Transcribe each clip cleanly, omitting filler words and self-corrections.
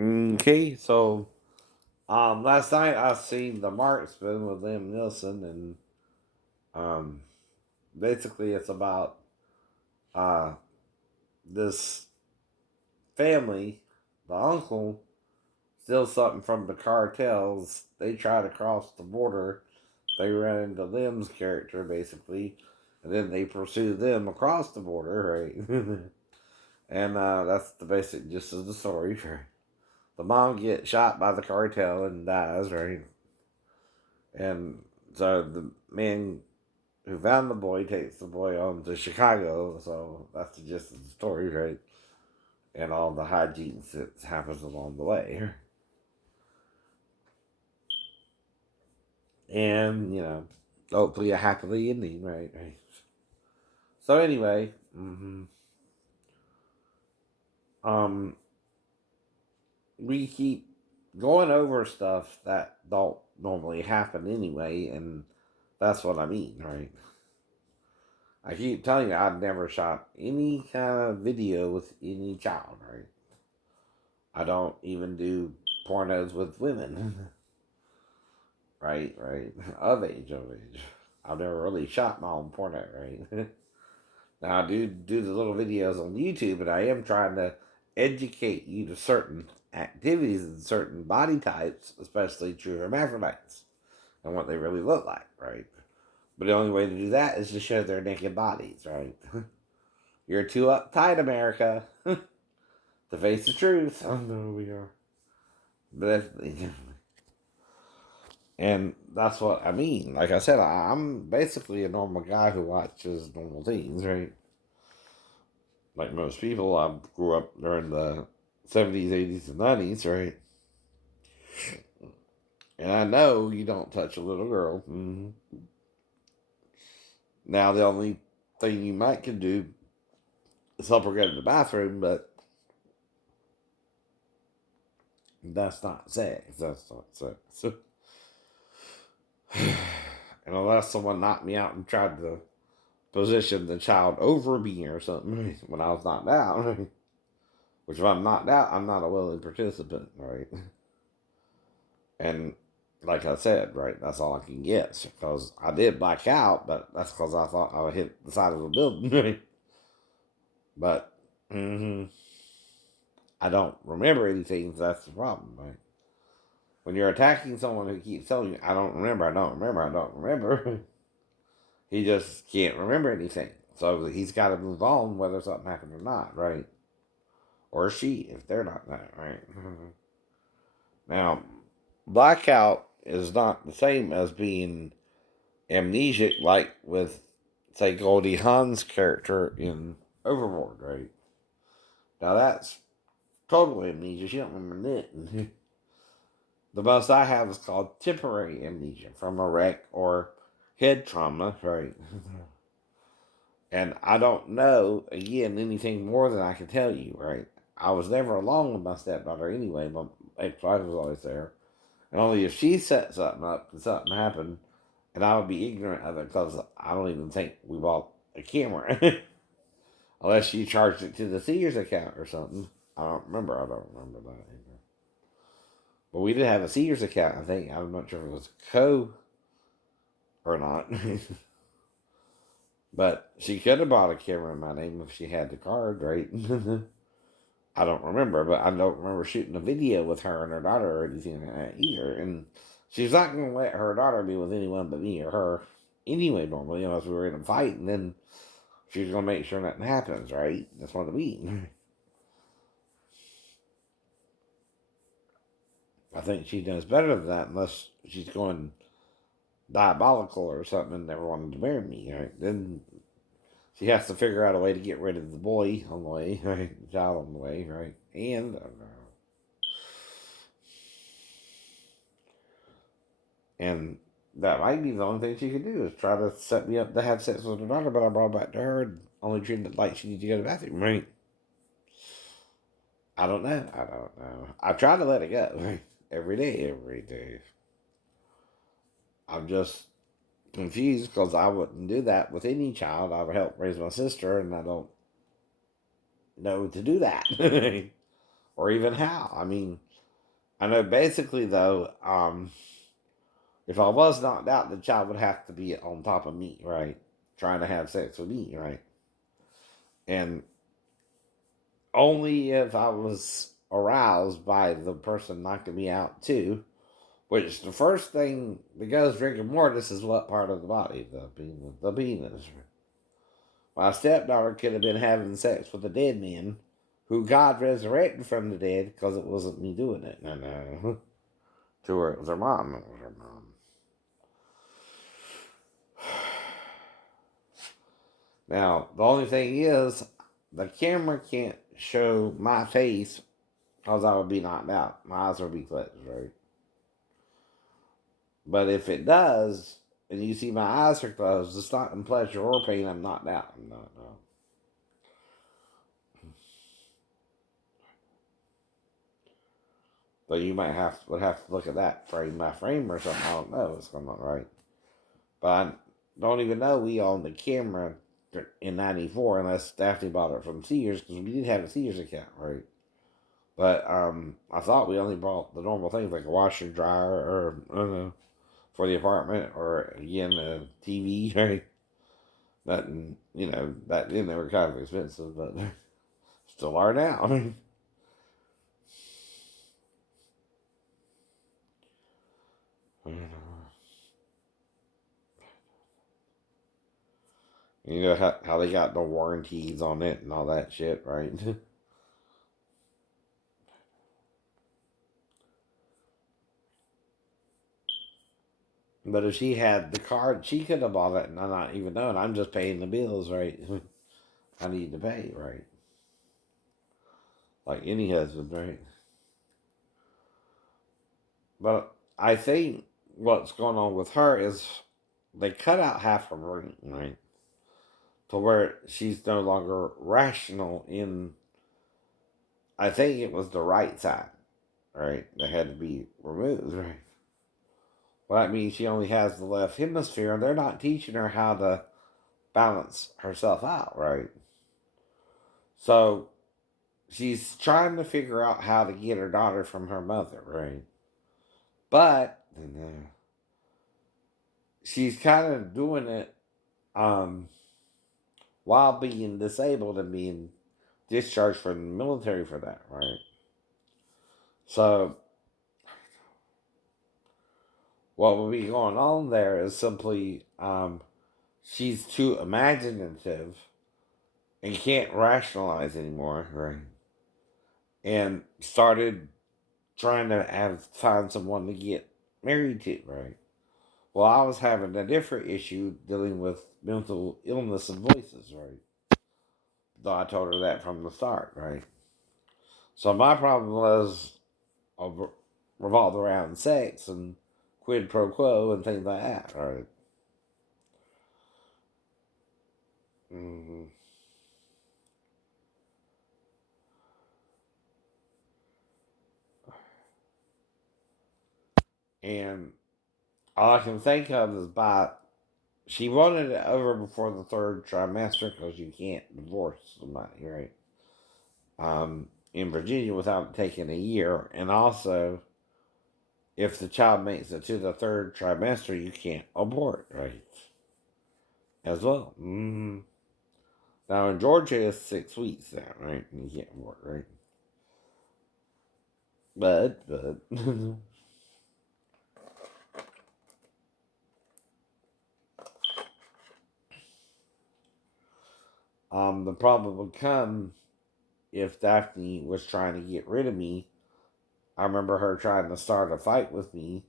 Okay, so last night I seen The Marksman with Liam Nielsen, and um, basically it's about uh this family, the uncle steals something from the cartels. They try to cross the border. They run into Liam's character basically, and then they pursue them across the border, right? And that's the basic gist of the story. Right? The mom gets shot by the cartel and dies, right? And so the man who found the boy takes the boy on to Chicago. So that's the gist of the story, right? And all the hijinks that happens along the way. And, hopefully a happily ending, right? Right. So anyway, um, we keep going over stuff that don't normally happen anyway, and that's what I mean, right? I keep telling you, I've never shot any kind of video with any child, right? I don't even do pornos with women, right? Right, of age. I've never really shot my own porno, right? Now I do the little videos on YouTube, and I am trying to educate you to certain activities and certain body types, especially true hermaphrodites, and what they really look like, right? But the only way to do that is to show their naked bodies, right? You're too uptight, America. To face the truth. Oh no, we are. But and that's what I mean. Like I said, I'm basically a normal guy who watches normal things, right? Like most people, I grew up during the 70s, 80s, and 90s, right? And I know you don't touch a little girl. Now, the only thing you might can do is help her go to the bathroom, but that's not sex. That's not sex. And unless someone knocked me out and tried to position the child over me or something when I was knocked out, which if I'm knocked out, I'm not a willing participant, right? And like I said, right, that's all I can get because I did black out, but that's because I thought I would hit the side of a building, right? But I don't remember anything. So that's the problem, right? When you're attacking someone who keeps telling you, I don't remember, I don't remember, I don't remember, he just can't remember anything. So he's got to move on whether something happened or not, right? Or she, if they're not that, right? Now, blackout is not the same as being amnesic, like with, say, Goldie Hawn's character in Overboard, right? Now, that's total amnesia. She don't remember it. The most I have is called temporary amnesia from a wreck or head trauma, right? And I don't know, again, anything more than I can tell you, right? I was never alone with my stepdaughter anyway. My ex-wife was always there. And only if she set something up and something happened, and I would be ignorant of it because I don't even think we bought a camera. Unless she charged it to the Sears account or something. I don't remember. I don't remember that either. But we did have a Sears account, I think. I'm not sure if it was co or not. But she could have bought a camera in my name if she had the card, right? I don't remember, but I don't remember shooting a video with her and her daughter or anything like that either. And she's not going to let her daughter be with anyone but me or her anyway, normally, unless we were in a fight. And then she's going to make sure nothing happens, right? That's what I mean. I think she does better than that unless she's going diabolical or something and never wanted to marry me, right? Then she has to figure out a way to get rid of the boy on the way, right? The child on the way, right? And that might be the only thing she could do is try to set me up to have sex with her daughter, but I brought her back to her and only treated it like she needed to go to the bathroom, right? I don't know. I don't know. I try to let it go, right? Every day, every day. I'm just confused because I wouldn't do that with any child. I would help raise my sister, and I don't know to do that, or even how. I mean, I know basically though, if I was knocked out, the child would have to be on top of me, right? Trying to have sex with me, right? And only if I was aroused by the person knocking me out too. Which the first thing that goes rigor mortis is what part of the body? The penis. My stepdaughter could have been having sex with a dead man who God resurrected from the dead because it wasn't me doing it. No. To her, it was her mom. It was her mom. Now, the only thing is, the camera can't show my face because I would be knocked out. My eyes would be closed, right? But if it does, and you see my eyes are closed, it's not in pleasure or pain. I'm knocked out. I'm not. No. So you would have to look at that frame by frame or something. I don't know what's going on, right? But I don't even know we owned the camera in '94 unless Daphne bought it from Sears because we did have a Sears account, right? But I thought we only bought the normal things like a washer, dryer, or I don't know for the apartment, or again a TV, right? That that then they were kind of expensive, but still are now. You know how they got the warranties on it and all that shit, right? But if she had the card, she could have bought it, and I'm not even knowing. I'm just paying the bills, right? I need to pay, right? Like any husband, right? But I think what's going on with her is they cut out half her brain, right? To where she's no longer rational in. I think it was the right side, right? That had to be removed, right? Well, that means she only has the left hemisphere, and they're not teaching her how to balance herself out, right? So she's trying to figure out how to get her daughter from her mother, right? But she's kind of doing it um, while being disabled and being discharged from the military for that, right? So what will be going on there is simply she's too imaginative and can't rationalize anymore, right? And started trying to find someone to get married to, right? Well, I was having a different issue dealing with mental illness and voices, right? Though I told her that from the start, right? So my problem was uh, revolved around sex and quid pro quo and things like that, right? Mm-hmm. And all I can think of is by she wanted it over before the third trimester because you can't divorce somebody, right? In Virginia without taking a year, and also if the child makes it to the third trimester, you can't abort, right? As well. Mm-hmm. Now in Georgia, it's 6 weeks now, right? And you can't abort, right? But the problem would come if Daphne was trying to get rid of me. I remember her trying to start a fight with me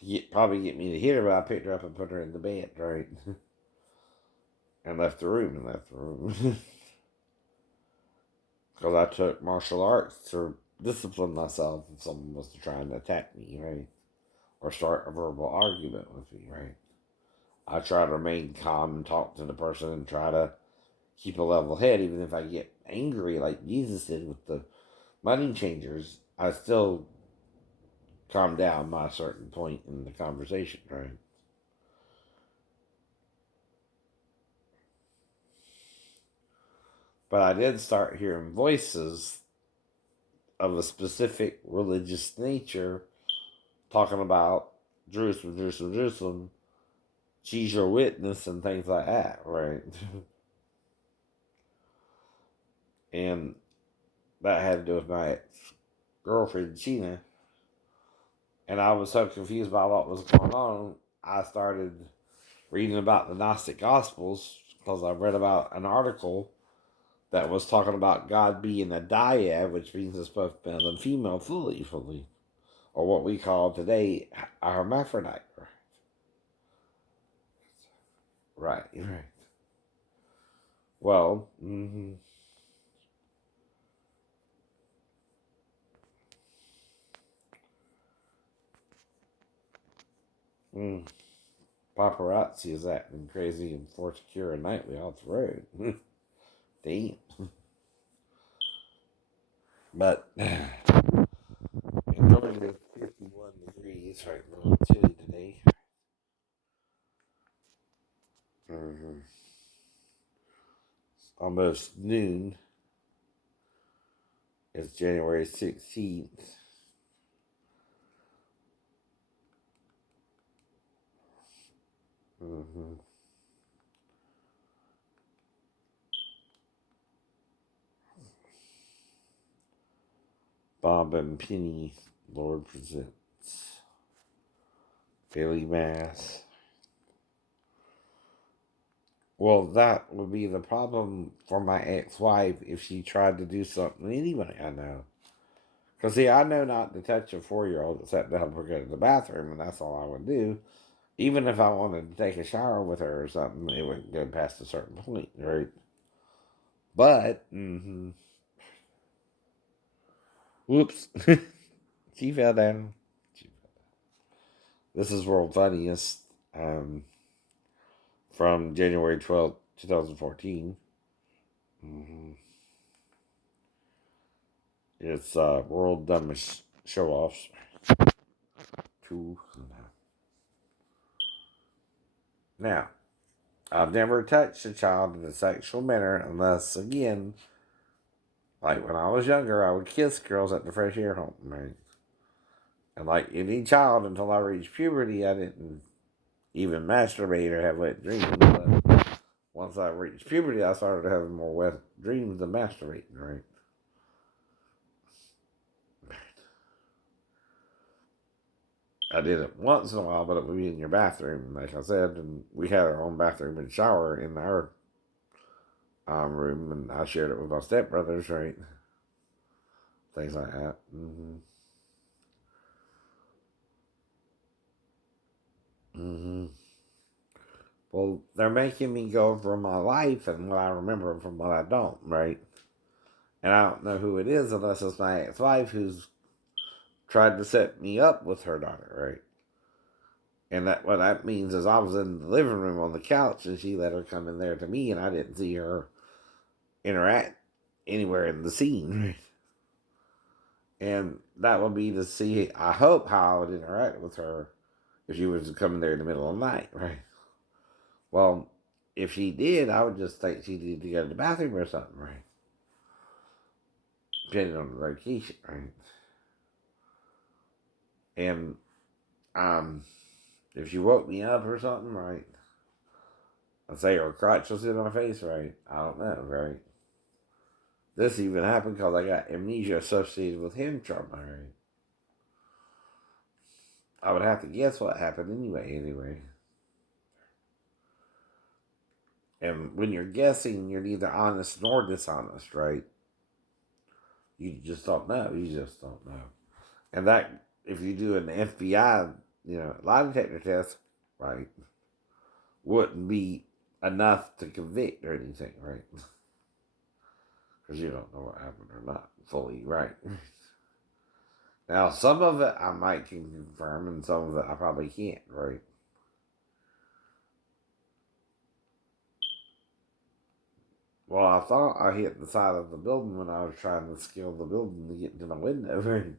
to probably get me to hit her, but I picked her up and put her in the bed, right? And left the room and left the room. Because I took martial arts to discipline myself if someone was trying to attack me, right? Or start a verbal argument with me, right? I try to remain calm and talk to the person and try to keep a level head, even if I get angry like Jesus did with the money changers. I still calm down by a certain point in the conversation, right? But I did start hearing voices of a specific religious nature, talking about Jerusalem, Jerusalem, Jerusalem, she's your witness and things like that, right? And that had to do with my ex-girlfriend, Sheena. And I was so confused by what was going on, I started reading about the Gnostic Gospels because I read about an article that was talking about God being a dyad, which means it's both male and female fully, or what we call today a hermaphrodite. Right, right. Well, paparazzi is acting crazy and Fort Secure nightly off the road. Damn. But enjoying this 51 degrees right now. A little chilly today. Mm-hmm. Almost noon. It's January 16th. Mm-hmm. Bob and Penny, Lord Presents. Daily Mass. Well, that would be the problem for my ex-wife if she tried to do something anyway, I know. Because, see, I know not to touch a 4-year-old that sat down for go to the bathroom, and that's all I would do. Even if I wanted to take a shower with her or something, it wouldn't go past a certain point, right? But, whoops, she fell down. This is World Funniest from January 12th, 2014. Mm-hmm. It's World Dumbest Show Offs. Two. Now, I've never touched a child in a sexual manner unless, again, like when I was younger, I would kiss girls at the fresh air home, right? And like any child, until I reached puberty, I didn't even masturbate or have wet dreams. But once I reached puberty, I started having more wet dreams than masturbating, right? I did it once in a while, but it would be in your bathroom, like I said, and we had our own bathroom and shower in our room, and I shared it with my stepbrothers, right? Things like that. Mm-hmm. Mm-hmm. Well, they're making me go over my life and what I remember from what I don't, right? And I don't know who it is unless it's my ex-wife who's tried to set me up with her daughter, right? And that what that means is I was in the living room on the couch and she let her come in there to me and I didn't see her interact anywhere in the scene, right? And that would be to see, I hope, how I would interact with her if she was to come in there in the middle of the night, right? Well, if she did, I would just think she needed to go to the bathroom or something, right? Depending on the location, right? And if she woke me up or something, right? I'd say her crotch was in my face, right? I don't know, right? This even happened because I got amnesia associated with hand trauma, right? I would have to guess what happened anyway. And when you're guessing, you're neither honest nor dishonest, right? You just don't know. You just don't know. And that, if you do an FBI, lie detector test, right, wouldn't be enough to convict or anything, right? Because you don't know what happened or not fully, right? Now, some of it I might can confirm, and some of it I probably can't, right? Well, I thought I hit the side of the building when I was trying to scale the building to get into my window, right?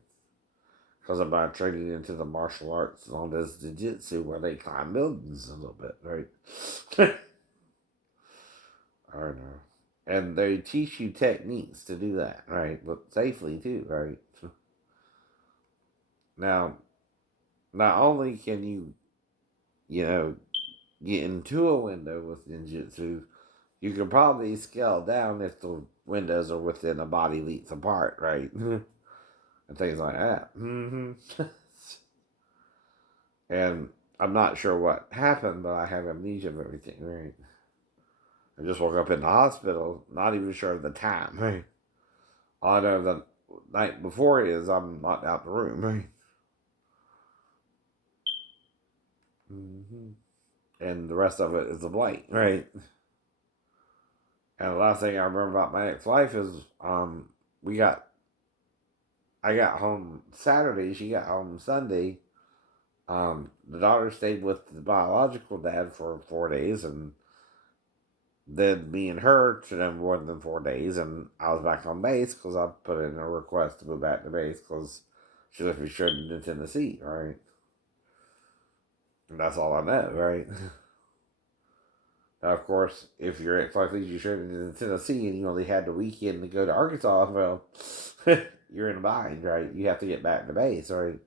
Because of my training into the martial arts known as jiu-jitsu, where they climb buildings a little bit, right? I don't know. And they teach you techniques to do that, right? But safely too, right? Now, not only can you know, get into a window with ninjutsu, you can probably scale down if the windows are within a body length apart, right? And things like that. And I'm not sure what happened, but I have amnesia of everything, right? I just woke up in the hospital, not even sure of the time, right? All I know the night before is I'm not out the room, right? And the rest of it is a blank, right? And the last thing I remember about my ex-wife is we got I got home Saturday, she got home Sunday. The daughter stayed with the biological dad for 4 days, and then me and her to them more than 4 days, and I was back on base because I put in a request to move back to base because she left me shredded in Tennessee, right? And that's all I know, right? Now, of course, if your ex-wife leaves you shredded in Tennessee and you only had the weekend to go to Arkansas, well, you're in a bind, right? You have to get back to base, right?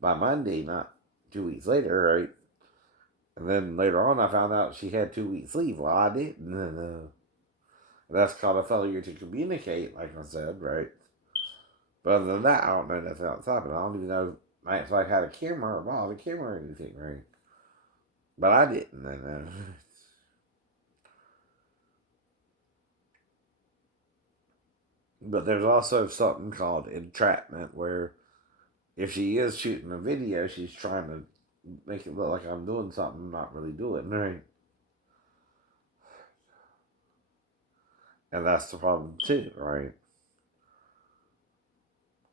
By Monday, not 2 weeks later, right? And then later on, I found out she had 2 weeks leave. Well, I didn't. And, that's called a failure to communicate, like I said, right? But other than that, I don't know nothing else happened. I don't even know my ex-wife had a camera or bought a camera or anything, right? But I didn't. But there's also something called entrapment, where if she is shooting a video, she's trying to make it look like I'm doing something I'm not really doing, right? And that's the problem too, right?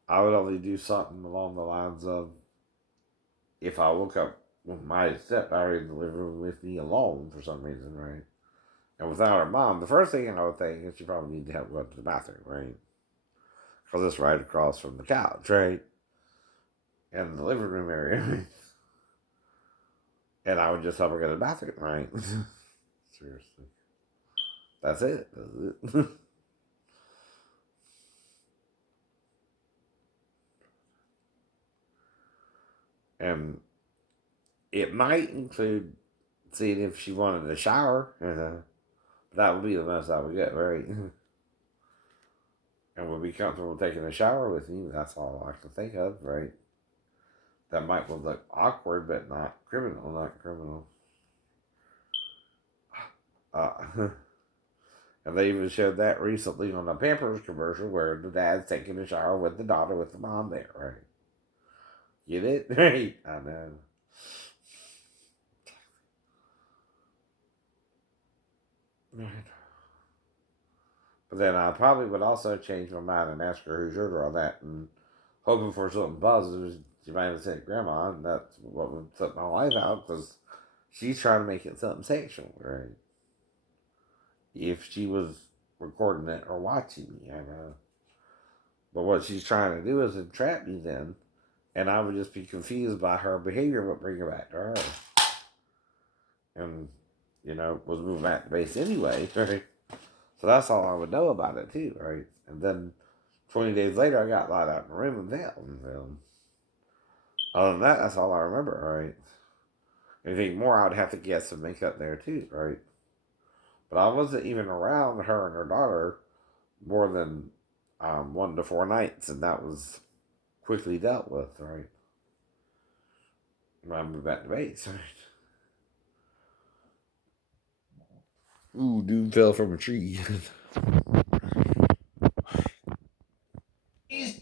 I would only do something along the lines of if I woke up with my stepdaughter in the living room with me alone for some reason, right? And without her mom, the first thing I would think is she probably need to help go up to the bathroom, right? Because it's right across from the couch, right? And the living room area. And I would just help her go to the bathroom, right? Seriously. That's it. That's it. And it might include seeing if she wanted a shower. That would be the most I would get, right? And would be comfortable taking a shower with me. That's all I can think of, right? That might look awkward, but not criminal. Not criminal. Uh, and they even showed that recently on a Pampers commercial where the dad's taking a shower with the daughter with the mom there, right? Get it? Right? I know. Right. But then I probably would also change my mind and ask her who's your on that, and hoping for something positive. She might have said grandma, and that's what would flip my life out because she's trying to make it something sexual, right? If she was recording it or watching me, I know. But what she's trying to do is entrap me then, and I would just be confused by her behavior, but bring her back to her. And, was moving back to base anyway, right? So that's all I would know about it too, right? And then 20 days later, I got lied out in the room and failed. Other than that, that's all I remember, right? Anything more, I would have to guess and make up there too, right? But I wasn't even around her and her daughter more than 1 to 4 nights, and that was quickly dealt with, right? When I moved back to base, right? Ooh, dude fell from a tree. His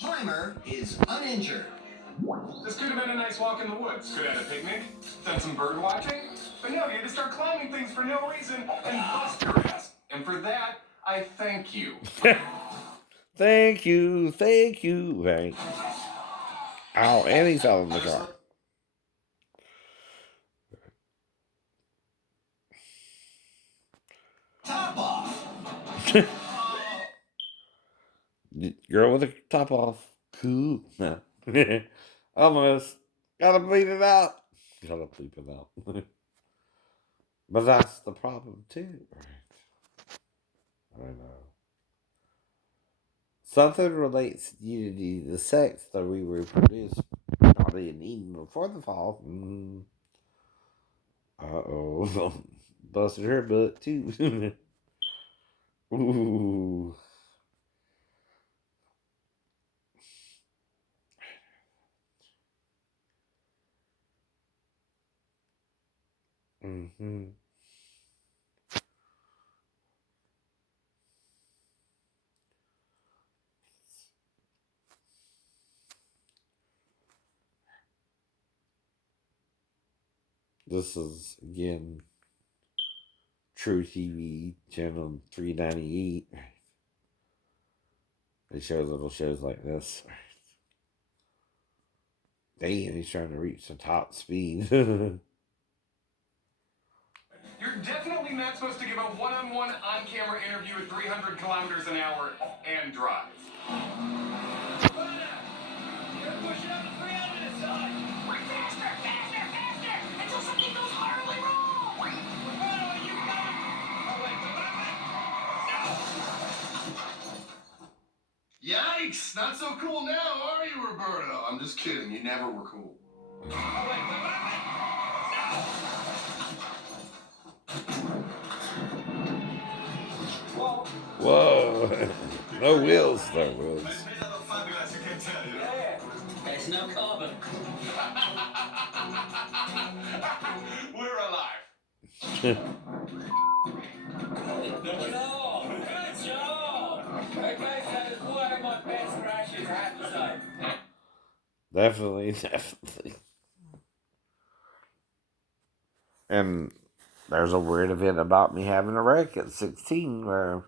climber is uninjured. This could have been a nice walk in the woods. Could have had a picnic, done some bird watching. But no, you had to start climbing things for no reason and bust your ass. And for that, I thank you. Thank you. Right. Ow, and he fell in the car. Top off. Girl with the top off. Cool. No. Almost. Gotta bleed it out. Gotta bleep it out. But that's the problem too. Right. Something relates unity to sex that we reproduce probably in Eden before the fall. Uh-oh. Busted her butt, too. Ooh. Mm-hmm. This is, again, True TV, channel 398. They show little shows like this. Damn, he's trying to reach the top speed. You're definitely not supposed to give a one-on-one on-camera interview at 300 kilometers an hour and drive. You're pushing up to 300 this time. Faster, faster, faster! Until something goes horribly wrong! Roberto, are you coming? Oh, wait. No! Yikes! Not so cool now, are you, Roberto? I'm just kidding. You never were cool. Oh, wait. No! Whoa. No wheels, no wheels. Yeah. There's no carbon. We're alive. No! Good job! Okay, so it's one of my best crashes, I have to say. Definitely, definitely. And there's a weird event about me having a wreck at 16 where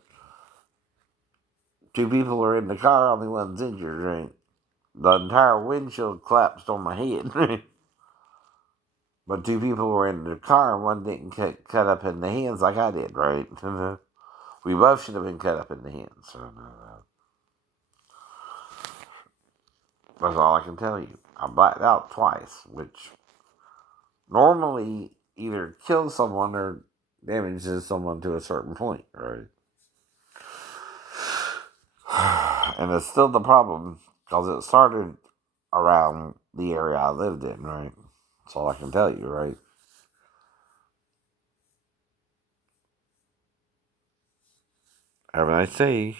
two people were in the car, only one's injured, right? The entire windshield collapsed on my head. But two people were in the car, and one didn't get cut up in the hands like I did, right? We both should have been cut up in the hands. So, that's all I can tell you. I blacked out twice, which normally either kills someone or damages someone to a certain point, right? And it's still the problem because it started around the area I lived in, right? That's all I can tell you, right? Have a nice day.